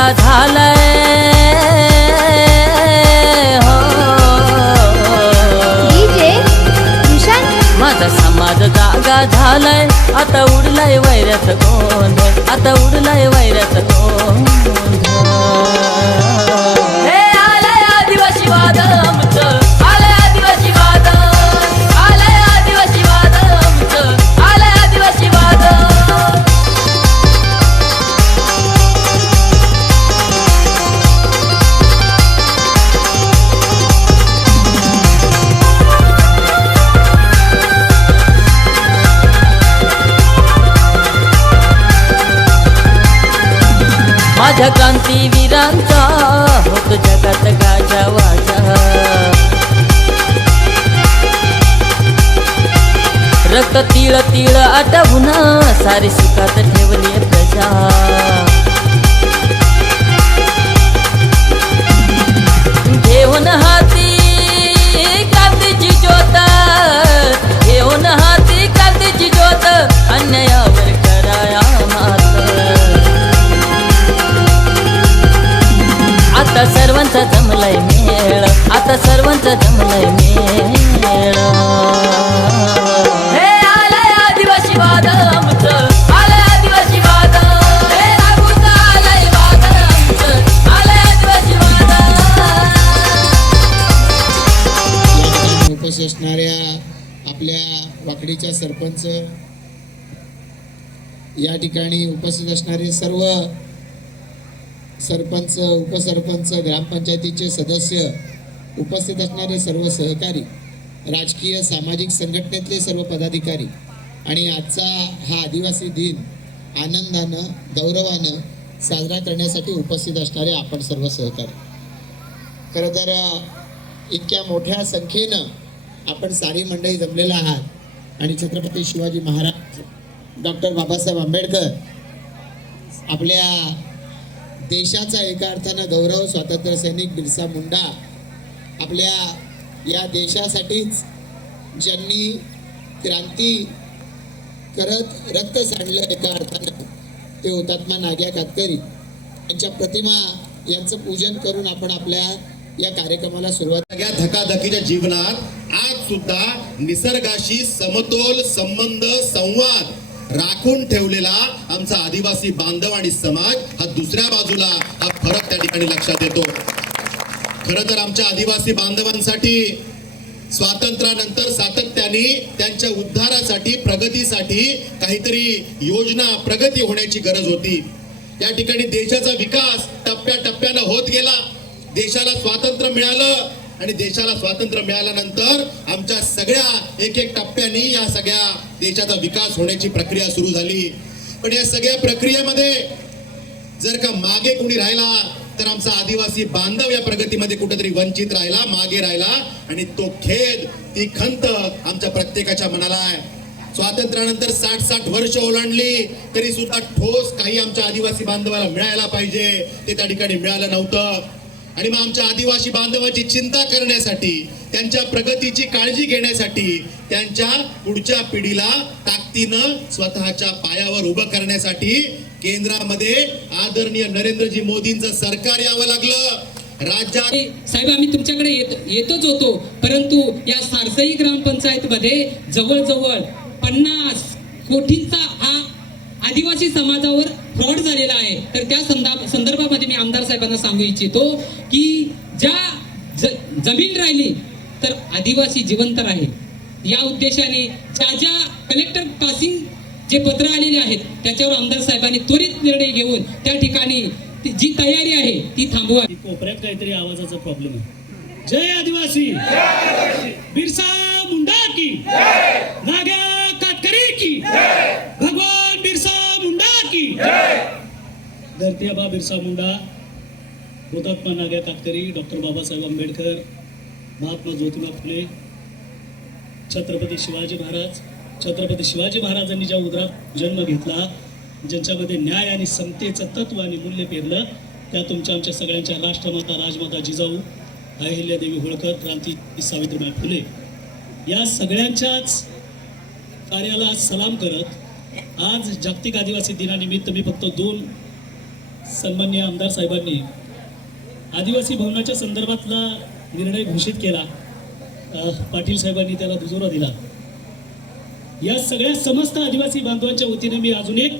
माझा झालाय हो माझा समाज जागा झालाय. आता उडलाय वैऱ्याच कोण आता उडलाय वैऱ्याच कोण तिळ तिळ आटवून सारी सुखात या ठिकाणी उपस्थित असणारे सर्व सरपंच उपसरपंच ग्रामपंचायतीचे सदस्य उपस्थित असणारे सर्व सहकारी राजकीय सामाजिक संघटनेतले सर्व पदाधिकारी आणि आजचा हा आदिवासी दिन आनंदानं गौरवानं साजरा करण्यासाठी उपस्थित असणारे आपण सर्व सहकारी. खरं तर इतक्या मोठ्या संख्येनं आपण सारी मंडळी जमलेला आहात आणि छत्रपती शिवाजी महाराज डॉक्टर बाबासाहेब आंबेडकर आपल्या देशाचा एका अर्थानं गौरव स्वातंत्र्य सैनिक बिरसा मुंडा आपल्या या देशासाठीच ज्यांनी क्रांती करत रक्त सांडलं एका अर्थानं ते हुतात्मा नाग्या कातकरी यांच्या प्रतिमा यांचं पूजन करून आपण आपल्या या कार्यक्रमाला सुरुवात सगळ्या धकाधकीच्या जीवनात आज सुद्धा निसर्गाशी समतोल संबंध संवाद राखून ठेवलेला आमचा आदिवासी बांधव आणि समाज हा दुसऱ्या बाजूला हा फरक त्या ठिकाणी लक्षात येतो. खर तर आमच्या आदिवासी बांधवांसाठी स्वातंत्र्यानंतर सातत्याने त्यांच्या उद्धारासाठी प्रगतीसाठी काहीतरी योजना प्रगती होण्याची गरज होती. या ठिकाणी देशाचा विकास टप्प्याटप्प्यानं होत गेला. देशाला स्वातंत्र्य मिळालं आणि देशाला स्वातंत्र्य मिळाल्यानंतर आमच्या सगळ्या एक एक टप्प्यानी या सगळ्या देशाचा विकास होण्याची प्रक्रिया सुरू झाली. पण या सगळ्या प्रक्रियेमध्ये जर का मागे कोणी राहिला तर आमचा आदिवासी बांधव या प्रगतीमध्ये कुठेतरी वंचित राहिला मागे राहिला. आणि तो खेद ती खंत आमच्या प्रत्येकाच्या मनाला आहे. स्वातंत्र्यानंतर साठ साठ वर्ष ओलांडली तरी सुद्धा ठोस काही आमच्या आदिवासी बांधवाला मिळायला पाहिजे ते त्या ठिकाणी मिळालं नव्हतं. आणि मग आमच्या आदिवासी बांधवाची चिंता करण्यासाठी त्यांच्या प्रगतीची काळजी घेण्यासाठी त्यांच्या पुढच्या पिढीला ताकदीनं स्वतःच्या पायावर उभं करण्यासाठी केंद्रामध्ये आदरणीय नरेंद्रजी मोदींचं सरकार यावं लागलं. राज्यात साहेब आम्ही तुमच्याकडे येत येतच होतो परंतु या सारसई ग्रामपंचायतमध्ये जवळजवळ पन्नास कोटींचा हा आदिवासी समाजावर फ्रॉड झालेला आहे. तर त्या संदर्भ संदर्भामध्ये मी आमदार साहेबांना सांगू इच्छितो की ज्या ज- जमीन राहिली तर आदिवासी जिवंत राहील. या उद्देशाने ज्या ज्या कलेक्टर पासिंग जे पत्र आलेले आहेत त्याच्यावर आमदार साहेबांनी त्वरित निर्णय घेऊन त्या ठिकाणी जी तयारी आहे ती थांबवा. की कोपऱ्यात काहीतरी आवाजाचा प्रॉब्लेम आहे. जय आदिवासी! बिरसा मुंडा की? नाग्या कातकरी की भगवान बिरसा मुंडा की धरती आबा बिरसा मुंडा हुतात्मा नाग्या कातकरी डॉक्टर बाबासाहेब आंबेडकर महात्मा ज्योतिबा फुले छत्रपती शिवाजी महाराज छत्रपती शिवाजी महाराजांनी ज्या उदरात जन्म घेतला ज्यांच्यामध्ये न्याय आणि समतेचं तत्व आणि मूल्य पेरलं त्या तुमच्या आमच्या सगळ्यांच्या राष्ट्रमाता राजमाता जिजाऊ अहिल्यादेवी होळकर क्रांती सावित्रीबाई फुले. या सगळ्यांच्याच कार्याला सलाम करत आज जागतिक आदिवासी दिनानिमित्त मी फक्त दोन सन्मान्य आमदार साहेबांनी आदिवासी भवनाच्या संदर्भातला निर्णय घोषित केला. पाटील साहेबांनी त्याला दुजोरा दिला. या सगळ्या समस्त आदिवासी बांधवांच्या वतीने मी अजून एक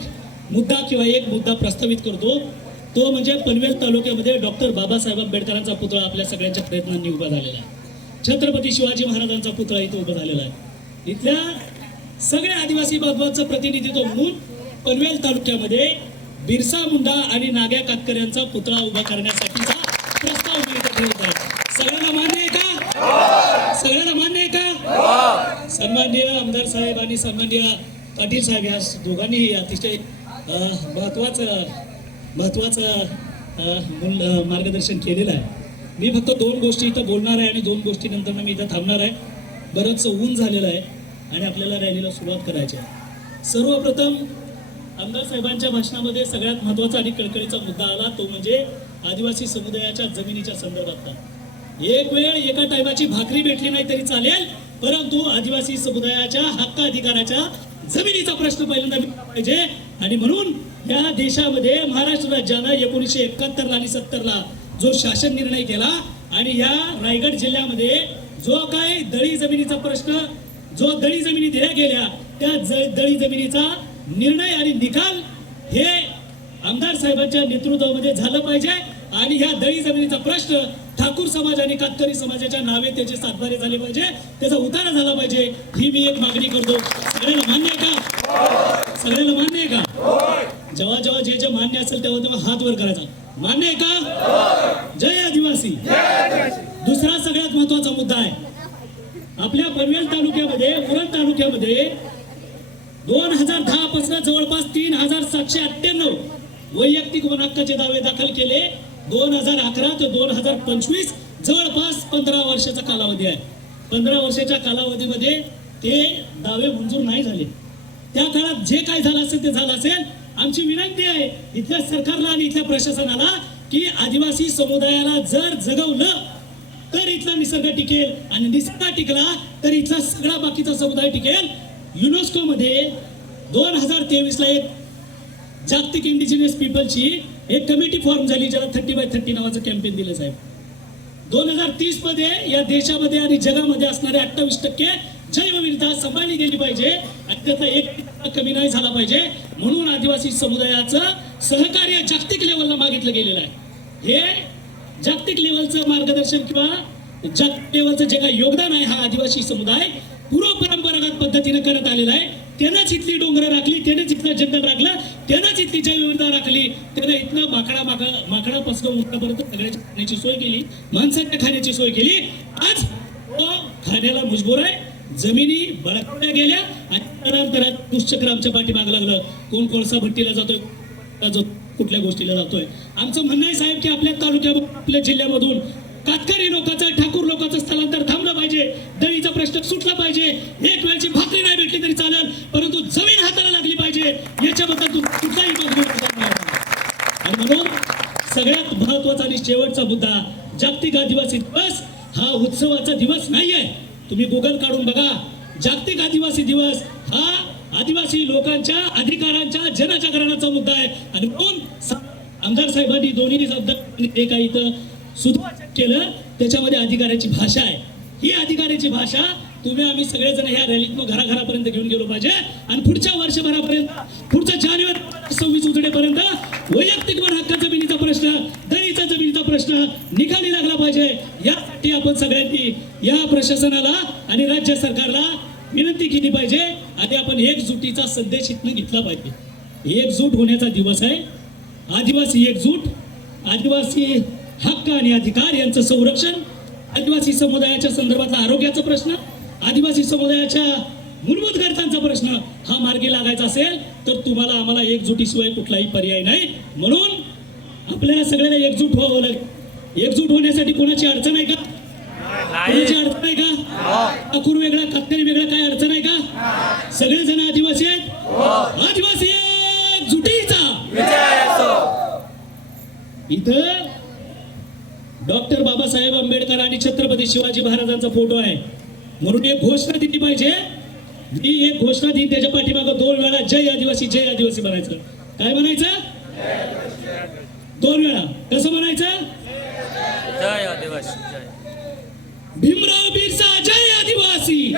मुद्दा किंवा एक मुद्दा प्रस्तावित करतो. तो म्हणजे पनवेल तालुक्यामध्ये डॉक्टर बाबासाहेब आंबेडकरांचा पुतळा आपल्या सगळ्यांच्या प्रयत्नांनी उभा झालेला आहे. छत्रपती शिवाजी महाराजांचा पुतळा इथं उभा झालेला आहे. इथल्या सगळ्या आदिवासी बांधवांचं प्रतिनिधित्व म्हणून पनवेल तालुक्यामध्ये बिरसा मुंडा आणि नाग्या कातकऱ्यांचा पुतळा उभा करण्यासाठीचा प्रस्ताव मी ठेवत आहे. सगळ्यांना मान्य आहे का? सगळ्यांना मान्य आहे का? सन्माननीय आमदार साहेब आणि सन्माननीय पाटील साहेब या दोघांनीही अतिशय महत्वाचं महत्वाचं मार्गदर्शन केलेलं आहे. मी फक्त दोन गोष्टी इथं बोलणार आहे आणि दोन गोष्टी नंतर मी इथं थांबणार आहे. बरंच ऊन झालेलं आहे. आणि आपल्याला रॅलीला सुरुवात करायची आहे. सर्वप्रथम आमदार साहेबांच्या भाषणामध्ये सगळ्यात महत्त्वाचा आणि कळकळीचा मुद्दा आला तो म्हणजे आदिवासी समुदायाच्या जमिनीच्या संदर्भातला. एक वेळ एका टायमाची भाकरी भेटली नाही तरी चालेल परंतु आदिवासी समुदायाच्या हक्क अधिकाराच्या जमिनीचा प्रश्न पहिल्यांदा पाहिजे. आणि म्हणून या देशामध्ये महाराष्ट्र राज्यानं एकोणीसशे एकाहत्तरला आणि सत्तरला जो शासन निर्णय केला आणि या रायगड जिल्ह्यामध्ये जो काय दळी जमिनीचा प्रश्न जो दळी जमिनी दिल्या गेल्या त्या दळी जमिनीचा निर्णय आणि निकाल हे आमदार साहेबांच्या नेतृत्वामध्ये झालं पाहिजे. आणि ह्या दळी जमिनीचा प्रश्न ठाकूर समाज आणि कातकरी समाजाच्या नावे त्याचे सातबारे झाले पाहिजे. त्याचा उतारा झाला पाहिजे ही मी एक मागणी करतो. सगळ्यांना मान्य आहे का? सगळ्यांना मान्य आहे का? जेव्हा जेव्हा जे जे मान्य असेल तेव्हा तेव्हा हात वर करायचा. मान्य आहे का? जय आदिवासी. दुसरा सगळ्यात महत्त्वाचा मुद्दा आहे. आपल्या पनवेल तालुक्यामध्ये उरण तालुक्यामध्ये दोन हजार दहा पासून जवळपास तीन हजार सातशे अठ्ठ्याण्णव वैयक्तिक वनहक्काचे दावे दाखल केले. दोन हजार अकरा ते दोन हजार पंचवीस जवळपास पंधरा वर्षाचा कालावधी आहे. पंधरा वर्षाच्या कालावधीमध्ये ते दावे मंजूर नाही झाले. त्या काळात जे काय झालं असेल ते झालं असेल. आमची विनंती आहे इथल्या सरकारला आणि इथल्या प्रशासनाला की आदिवासी समुदायाला जर जगवलं तर इथला निसर्ग टिकेल आणि निसर्ग टिकला तर इथला सगळा बाकीचा समुदाय टिकेल. युनेस्को मध्ये दोन हजार तेवीस ला एक जागतिक इंडिजिनियस पीपलची एक कमिटी फॉर्म झाली ज्याला थर्टी बाय थर्टी नावाचं कॅम्पेन दिलं साहेब. दोन हजार तीसमध्ये या देशामध्ये आणि जगामध्ये असणारे अठ्ठावीस टक्के जैवविविधता सांभाळली गेली पाहिजे. आणि त्याचा एक कमी नाही झाला पाहिजे. म्हणून आदिवासी समुदायाचं सहकार्य जागतिक लेवलला मागितलं गेलेलं आहे. हे जागतिक लेवलचं मार्गदर्शन किंवा जागतिक लेवलचं जे काही योगदान आहे हा आदिवासी समुदाय पूर्व परंपरागत पद्धतीने करत आलेला आहे. त्यांनाच इथली डोंगरं राखली त्यानेच इथलं जंगल राखलं त्यांनाच इथली जैवविविधता राखली. त्यानं इथनं माकडा माकडा माकडापासून उंटापर्यंत सगळ्याची खाण्याची सोय केली माणसांच्या खाण्याची सोय केली. आज तो खाण्याला मजबूर आहे. जमिनी बळकवल्या गेल्या आणि तरांतरात दुष्चक्र आमच्या पाठीमाग लागलं. कोण कोळसा भट्टीला जातोय का जो कुठल्या गोष्टीला जातोय. आमचं म्हणणं आहे साहेब की आपल्या तालुक्या आपल्या जिल्ह्यामधून कातकरी लोकांचं ठाकूर लोकांचं स्थलांतर थांबलं पाहिजे. दळीचा प्रश्न सुटला पाहिजे. एक वेळची भाकरी नाही भेटली तरी चालेल परंतु जमीन हाताला लागली पाहिजे. याच्याबद्दल कुठलाही आणि म्हणून सगळ्यात महत्त्वाचा आणि शेवटचा मुद्दा जागतिक आदिवासी दिवस हा उत्सवाचा दिवस नाहीये. तुम्ही गुगल काढून बघा. जागतिक आदिवासी दिवस हा आदिवासी लोकांच्या अधिकारांच्या जनजागरणाचा मुद्दा आहे. आणि म्हणून आमदार साहेबांनी दोन्ही शब्द जे काही इथं सुधार केलं. त्याच्यामध्ये अधिकाराची भाषा आहे. ही अधिकाराची भाषा तुम्ही आम्ही सगळेजण ह्या रॅलीतनं घराघरापर्यंत घेऊन गेलो पाहिजे. आणि पुढच्या वर्षभरापर्यंत पुढच्या जानेवारी सव्वीस उजडेपर्यंत वैयक्तिक वन हक्क जमिनीचा प्रश्न दरीचा जमिनीचा प्रश्न निकाली लागला पाहिजे. यासाठी आपण सगळ्यांनी या प्रशासनाला आणि राज्य सरकारला विनंती केली पाहिजे. आणि आपण एकजुटीचा संदेश इथनं घेतला पाहिजे. एकजूट होण्याचा दिवस आहे. आदिवासी एकजूट आदिवासी हक्क आणि अधिकार यांचं संरक्षण आदिवासी समुदायाच्या संदर्भातला आरोग्याचा प्रश्न आदिवासी समुदायाच्या मूलभूत गरजांचा प्रश्न हा मार्गी लागायचा असेल तर तुम्हाला आम्हाला एकजुटीशिवाय कुठलाही पर्याय नाही. म्हणून आपल्याला सगळ्यांना एकजूट व्हावं लागेल. एकजूट होण्यासाठी कोणाची अडचण आहे का? कोणाची अडचण आहे का? अकुर वेगळा कत्तरी वेगळा काय अडचण आहे का? सगळेजण आदिवासी आहेत? आदिवासी एकजुटीचा इथं डॉक्टर बाबासाहेब आंबेडकर आणि छत्रपती शिवाजी महाराजांचा फोटो आहे. म्हणून एक घोषणा दिली पाहिजे. ही एक घोषणा दिली त्याच्या पाठीमागं दोन वेळा जय आदिवासी जय आदिवासी म्हणायचं. काय म्हणायचं? दोन वेळा. कसं म्हणायचं? जय आदिवासी जय. भीमराव बिरसा जय आदिवासी.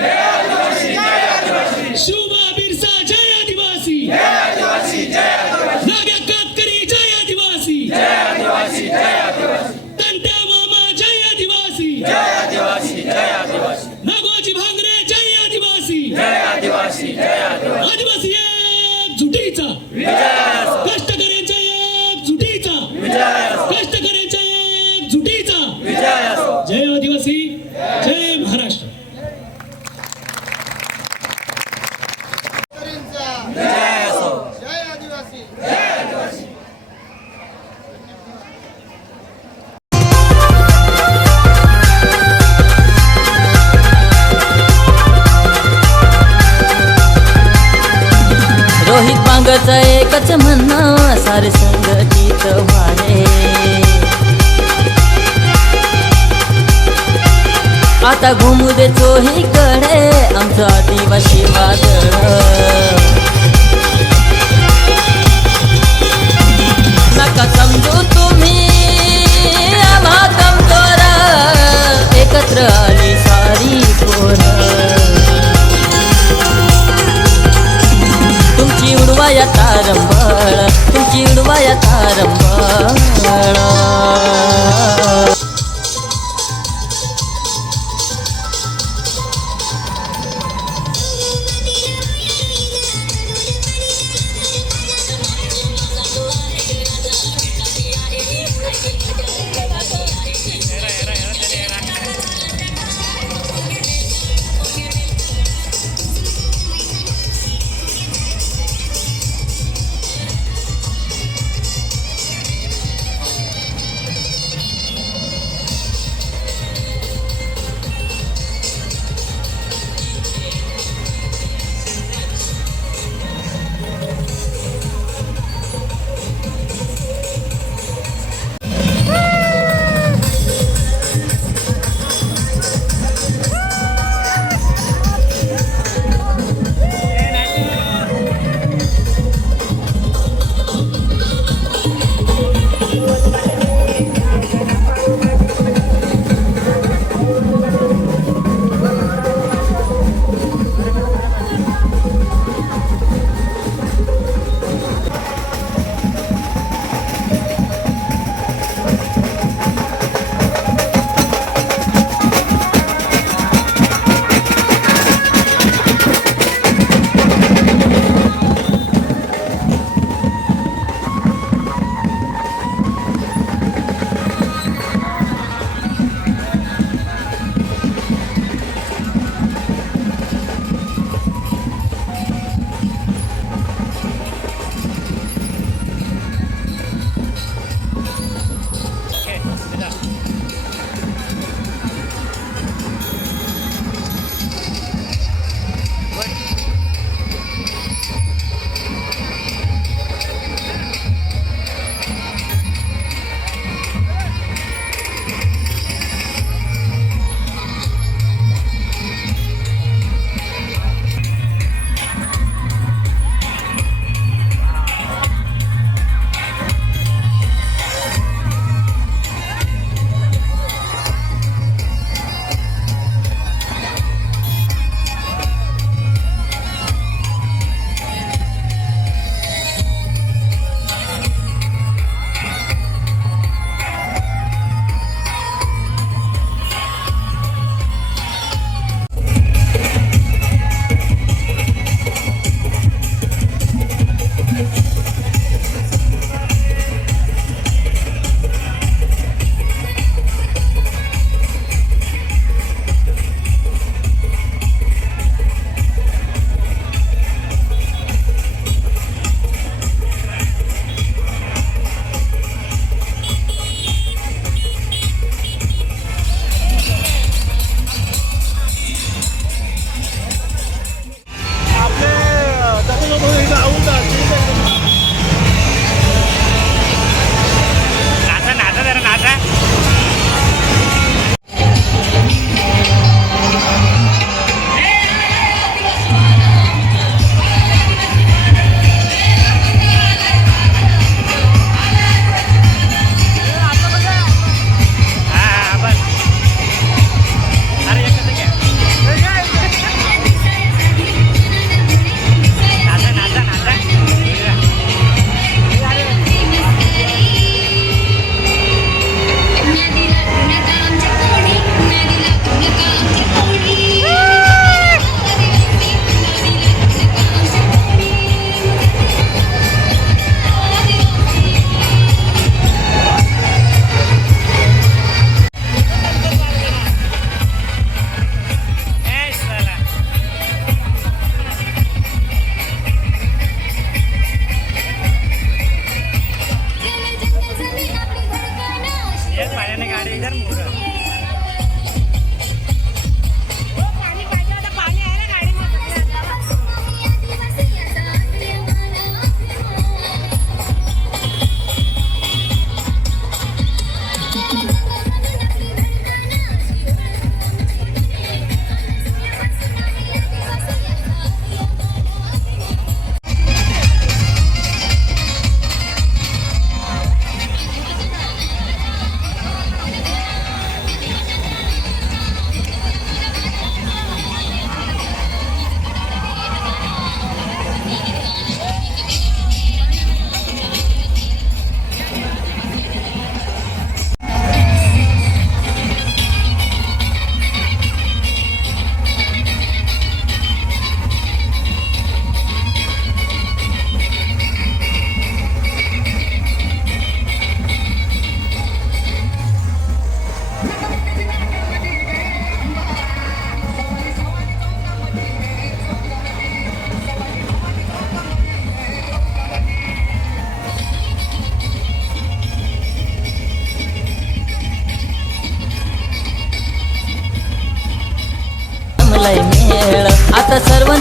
बिरसा जय आदिवासी. नाग्या कातकरी सारे संघटित व्हावे आता घुमू दे चोहीकडे आमचं आदिवासी वादळ। नका समजू तुम्ही आम्हा कमजोर एकत्र आली सारी पोरं। उडवाया तारंबळ तुमची उडवाया तारंबळ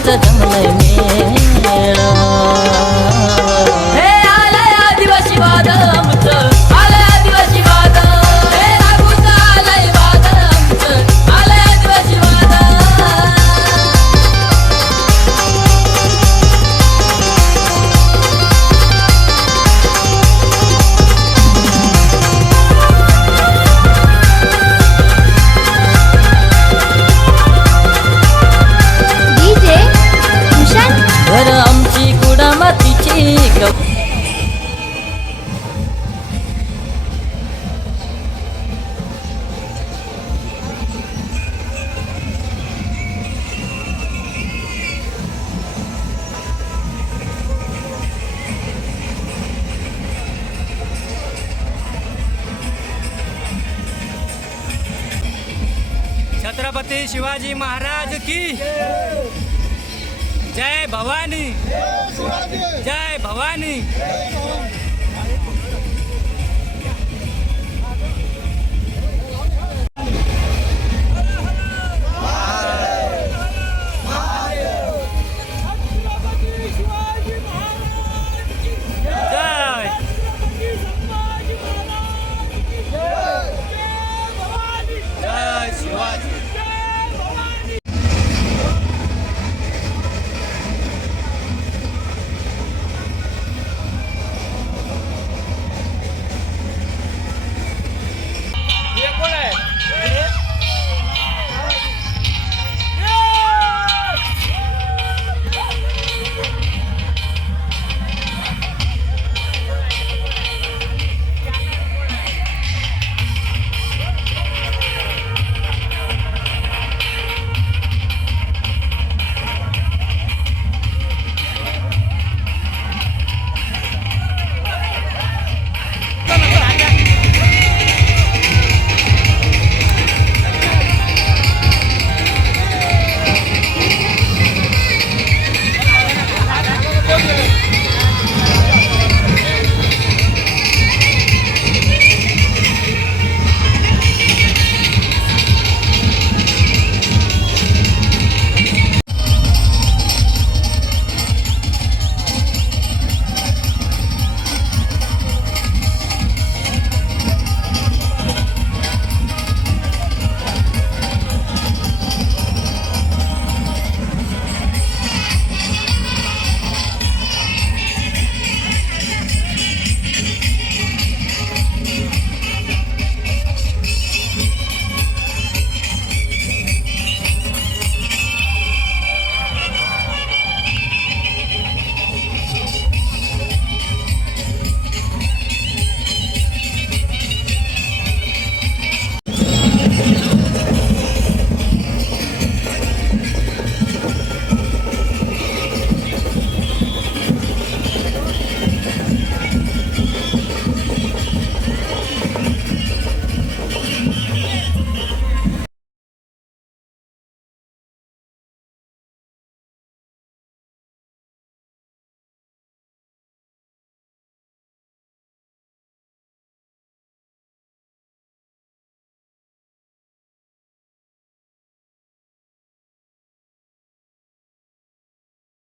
आमचं जमलंय